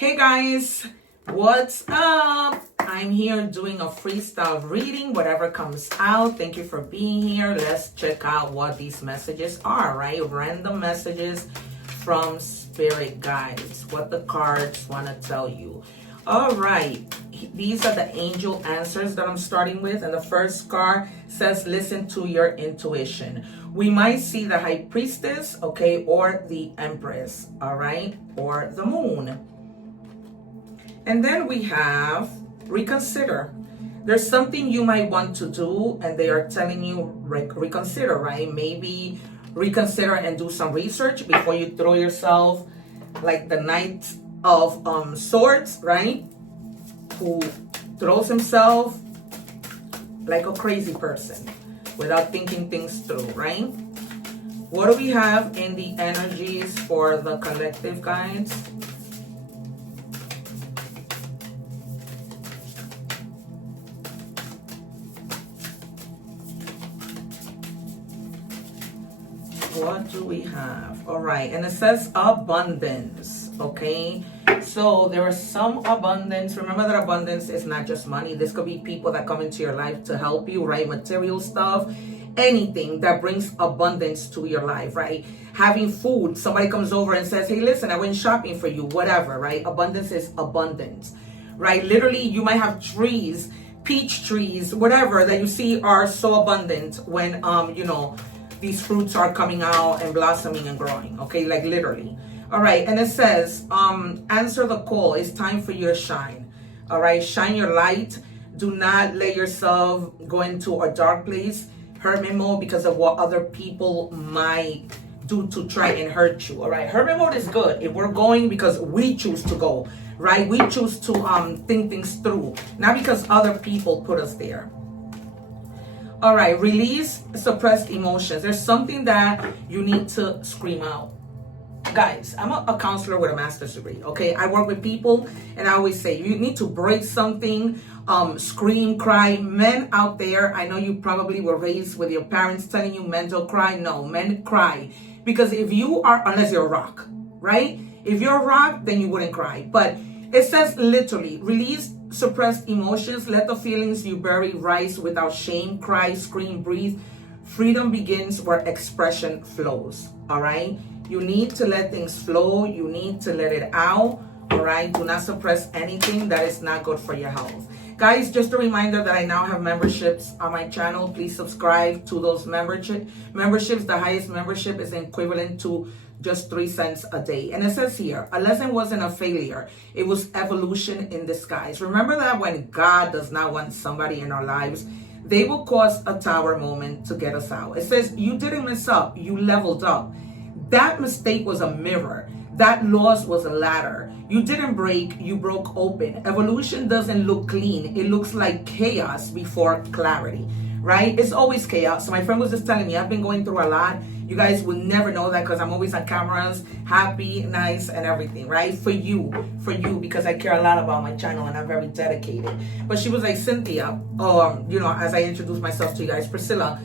Hey guys, what's up? I'm here doing a freestyle reading, whatever comes out. Thank you for being here. Let's check out what these messages are, right? Random messages from spirit guides, what the cards want to tell you. All right, these are the angel answers that I'm starting with. And the first card says, listen to your intuition. We might see the high priestess, okay, or the empress, all right, or the moon. And then we have reconsider. There's something you might want to do and they are telling you reconsider, right? Maybe reconsider and do some research before you throw yourself like the Knight of Swords, right? Who throws himself like a crazy person without thinking things through, right? What do we have in the energies for the collective guides? What do we have? All right, and it says abundance, okay? So there is some abundance. Remember that abundance is not just money. This could be people that come into your life to help you, right? Material stuff, anything that brings abundance to your life, right? Having food, somebody comes over and says, hey, listen, I went shopping for you, whatever, right? Abundance is abundance, right? Literally, you might have trees, peach trees, whatever that you see are so abundant when, these fruits are coming out and blossoming and growing, okay? Like literally. All right, and it says, answer the call. It's time for you to shine. All right, shine your light. Do not let yourself go into a dark place, hermit mode, because of what other people might do to try and hurt you. All right, hermit mode is good if we're going because we choose to go, right? We choose to think things through, not because other people put us there. All right, release suppressed emotions. There's something that you need to scream out. Guys, I'm a counselor with a master's degree, okay? I work with people, and I always say, you need to break something, scream, cry. Men out there, I know you probably were raised with your parents telling you men don't cry. No, men cry. Because if you are, unless you're a rock, right? If you're a rock, then you wouldn't cry. But it says literally, release suppressed emotions. Let the feelings you bury rise without shame. Cry, scream, breathe. Freedom begins where expression flows. All right. You need to let things flow. You need to let it out. All right. Do not suppress anything that is not good for your health. Guys, just a reminder that I now have memberships on my channel. Please subscribe to those memberships. The highest membership is equivalent to just 3 cents a day. And it says here, a lesson wasn't a failure. It was evolution in disguise. Remember that when God does not want somebody in our lives, they will cause a tower moment to get us out. It says, you didn't mess up. You leveled up. That mistake was a mirror. That loss was a ladder. You didn't break, you broke open. Evolution doesn't look clean. It looks like chaos before clarity, right? It's always chaos. So my friend was just telling me, I've been going through a lot. You guys will never know that because I'm always on cameras, happy, nice, and everything, right? For you, because I care a lot about my channel and I'm very dedicated. But she was like, Cynthia, as I introduced myself to you guys, Priscilla,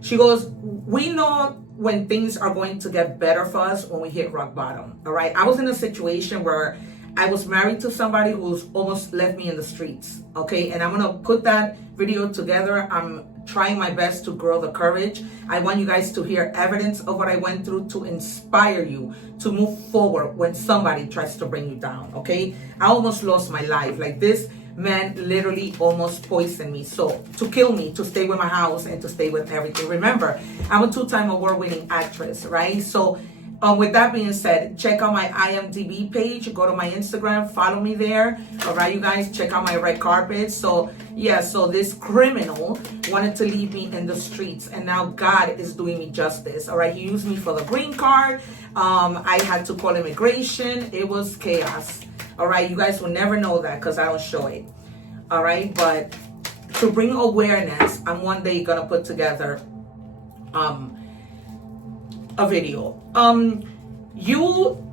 she goes, we know when things are going to get better for us when we hit rock bottom, all right? I was in a situation where I was married to somebody who's almost left me in the streets, okay? And I'm gonna put that video together. I'm trying my best to grow the courage. I want you guys to hear evidence of what I went through to inspire you to move forward when somebody tries to bring you down, okay? I almost lost my life. Like this man literally almost poisoned me. So to kill me, to stay with my house and to stay with everything. Remember, I'm a 2-time award-winning actress, right? So with that being said, check out my IMDB page. Go to my Instagram. Follow me there. All right, you guys, check out my red carpet. So, yeah, so this criminal wanted to leave me in the streets. And now God is doing me justice. All right, he used me for the green card. I had to call immigration. It was chaos. All right, you guys will never know that because I don't show it. All right, but to bring awareness, I'm one day going to put together a video.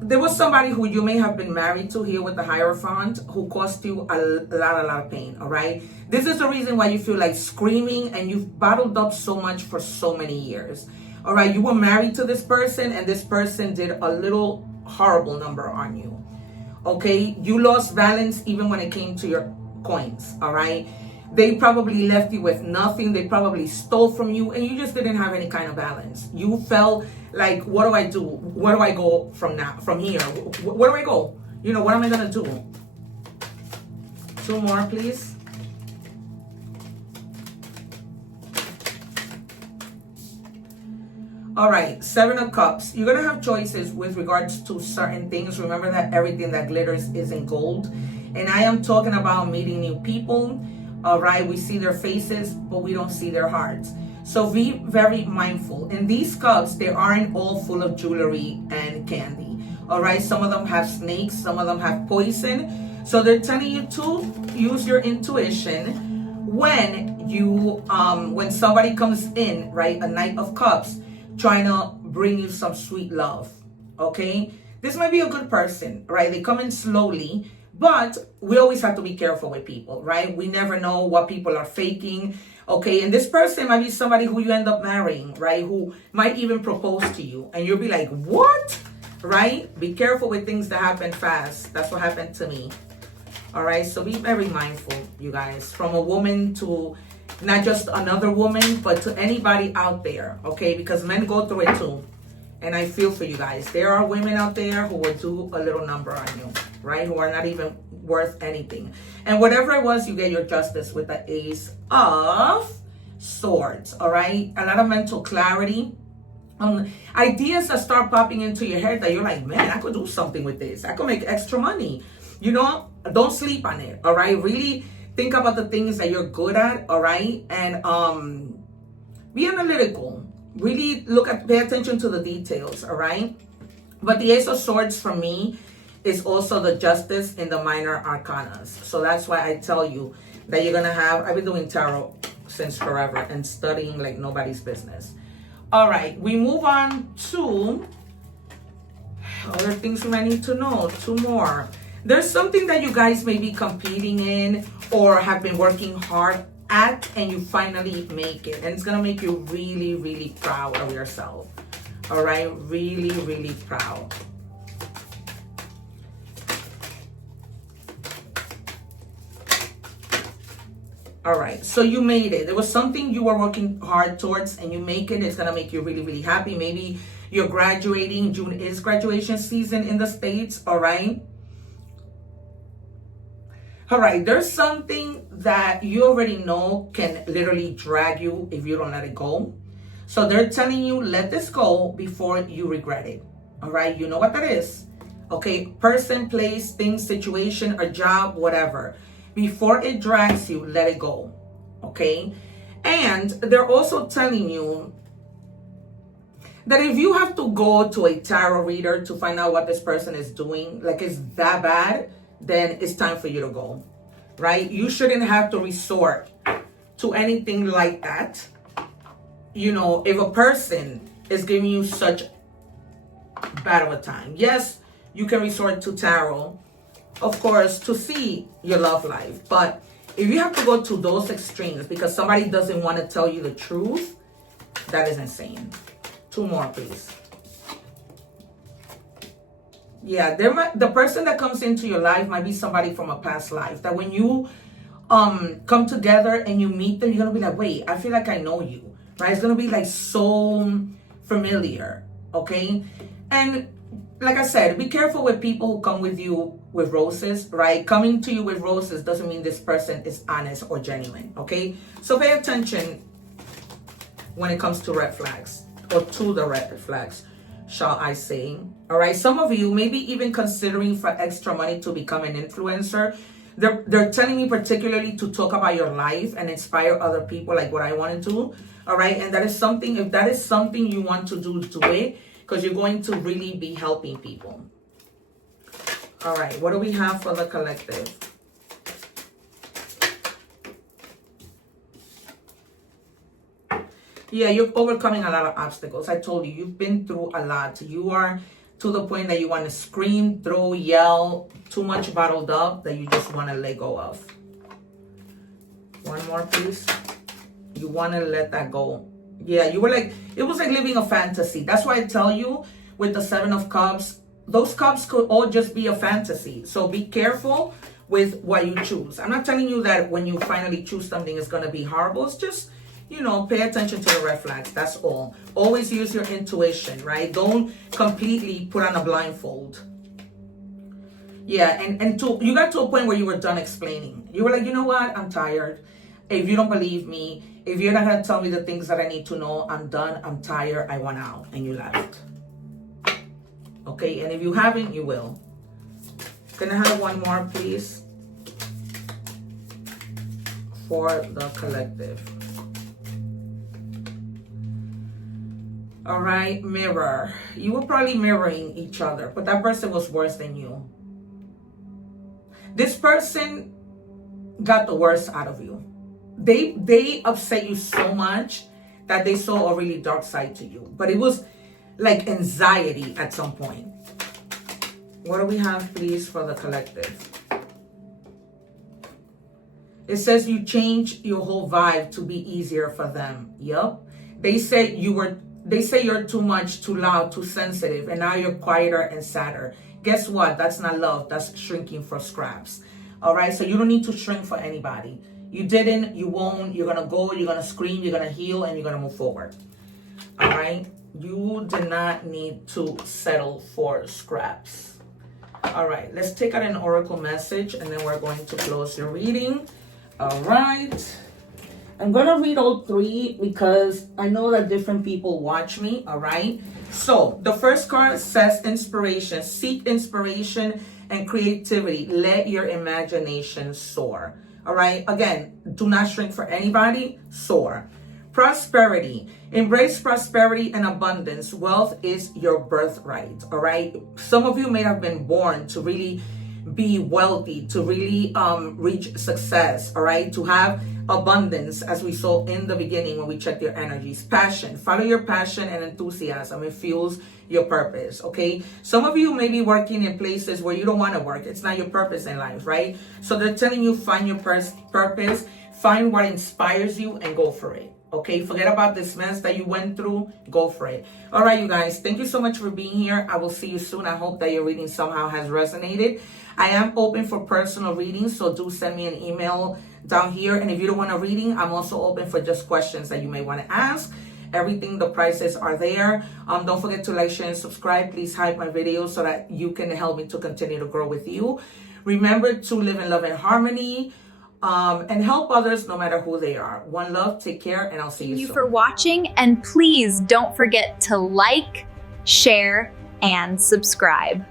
There was somebody who you may have been married to here with the Hierophant who caused you a lot of pain, all right? This is the reason why you feel like screaming and you've bottled up so much for so many years, all right? You were married to this person and this person did a little horrible number on you, Okay, you lost balance even when it came to your coins. All right, they probably left you with nothing. They probably stole from you, and you just didn't have any kind of balance. You felt like, what do I do? Where do I go from here? Where do I go? You know, what am I gonna do? 2 more, please. All right, 7 of Cups. You're going to have choices with regards to certain things. Remember that everything that glitters isn't gold. And I am talking about meeting new people. All right, we see their faces, but we don't see their hearts. So be very mindful. In these cups, they aren't all full of jewelry and candy. All right, some of them have snakes, some of them have poison. So they're telling you to use your intuition when when somebody comes in, right, a Knight of Cups, trying to bring you some sweet love. Okay, this might be a good person, right? They come in slowly, but we always have to be careful with people, right? We never know what people are faking. Okay, and this person might be somebody who you end up marrying, right? Who might even propose to you, and you'll be like, what? Right? Be careful with things that happen fast. That's what happened to me. All right, so be very mindful, you guys, from a woman to not just another woman, but to anybody out there, okay? Because men go through it too. And I feel for you guys. There are women out there who will do a little number on you, right? Who are not even worth anything. And whatever it was, you get your justice with the Ace of Swords, all right? A lot of mental clarity. Ideas that start popping into your head that you're like, man, I could do something with this. I could make extra money. You know, don't sleep on it, all right? Really think about the things that you're good at, all right? And be analytical. Really pay attention to the details, all right? But the Ace of Swords for me is also the Justice in the minor arcanas. So that's why I tell you that you're gonna have, I've been doing tarot since forever and studying like nobody's business. All right, we move on to other things we might need to know. 2 more. There's something that you guys may be competing in or have been working hard at, and you finally make it. And it's going to make you really, really proud of yourself. All right? Really, really proud. All right. So you made it. There was something you were working hard towards, and you make it. It's going to make you really, really happy. Maybe you're graduating. June is graduation season in the States. All right? All right, there's something that you already know can literally drag you if you don't let it go. So they're telling you, let this go before you regret it. All right, you know what that is. Okay, person, place, thing, situation, a job, whatever. Before it drags you, let it go. Okay, and they're also telling you that if you have to go to a tarot reader to find out what this person is doing, like it's that bad, then it's time for you to go, right? You shouldn't have to resort to anything like that. You know, if a person is giving you such bad of a time, yes, you can resort to tarot, of course, to see your love life. But if you have to go to those extremes because somebody doesn't want to tell you the truth, that is insane. 2 more, please. Yeah, the person that comes into your life might be somebody from a past life that when you come together and you meet them, you're gonna be like, wait, I feel like I know you, right? It's gonna be like so familiar, okay? And like I said, be careful with people who come with you with roses, right? Coming to you with roses doesn't mean this person is honest or genuine, okay? So pay attention when it comes to red flags, or to the red flags, shall I say. All right, some of you maybe even considering for extra money to become an influencer. They're telling me particularly to talk about your life and inspire other people like what I want to do. All right, and that is something, if that is something you want to do it, because you're going to really be helping people. All right, what do we have for the collective? Yeah, you're overcoming a lot of obstacles. I told you, you've been through a lot. You are to the point that you want to scream, throw, yell, too much bottled up that you just want to let go of. 1 more, please. You want to let that go. Yeah, you were like, it was like living a fantasy. That's why I tell you with the 7 of Cups, those cups could all just be a fantasy. So be careful with what you choose. I'm not telling you that when you finally choose something it's going to be horrible. It's just, you know, pay attention to the red flags. That's all. Always use your intuition, right? Don't completely put on a blindfold. Yeah, and you got to a point where you were done explaining. You were like, you know what? I'm tired. If you don't believe me, if you're not going to tell me the things that I need to know, I'm done. I'm tired. I want out. And you left. Okay, and if you haven't, you will. Can I have one more, please? For the collective. All right, mirror. You were probably mirroring each other, but that person was worse than you. This person got the worst out of you. They upset you so much that they saw a really dark side to you. But it was like anxiety at some point. What do we have, please, for the collective? It says you changed your whole vibe to be easier for them. Yep. They say you're too much, too loud, too sensitive, and now you're quieter and sadder. Guess what? That's not love. That's shrinking for scraps. All right? So you don't need to shrink for anybody. You didn't, you won't, you're going to go, you're going to scream, you're going to heal, and you're going to move forward. All right? You do not need to settle for scraps. All right, let's take out an oracle message, and then we're going to close your reading. All right. I'm going to read all three because I know that different people watch me. All right. So the first card says inspiration. Seek inspiration and creativity. Let your imagination soar. All right. Again, do not shrink for anybody. Soar. Prosperity. Embrace prosperity and abundance. Wealth is your birthright. All right. Some of you may have been born to really be wealthy, to really reach success. All right. To have abundance, as we saw in the beginning when we checked your energies. Passion. Follow your passion and enthusiasm. It fuels your purpose. Okay. Some of you may be working in places where you don't want to work. It's not your purpose in life, right? So they're telling you find your purpose, find what inspires you, and go for it. Okay, forget about this mess that you went through. Go for it. All right, you guys, thank you so much for being here. I will see you soon. I hope that your reading somehow has resonated. I am open for personal readings, so do send me an email down here. And if you don't want a reading, I'm also open for just questions that you may want to ask. Everything, the prices are there. Don't forget to like, share, and subscribe. Please hype my videos so that you can help me to continue to grow with you. Remember to live in love and harmony. And help others no matter who they are. One love, take care, and I'll see you soon. Thank you for watching, and please don't forget to like, share, and subscribe.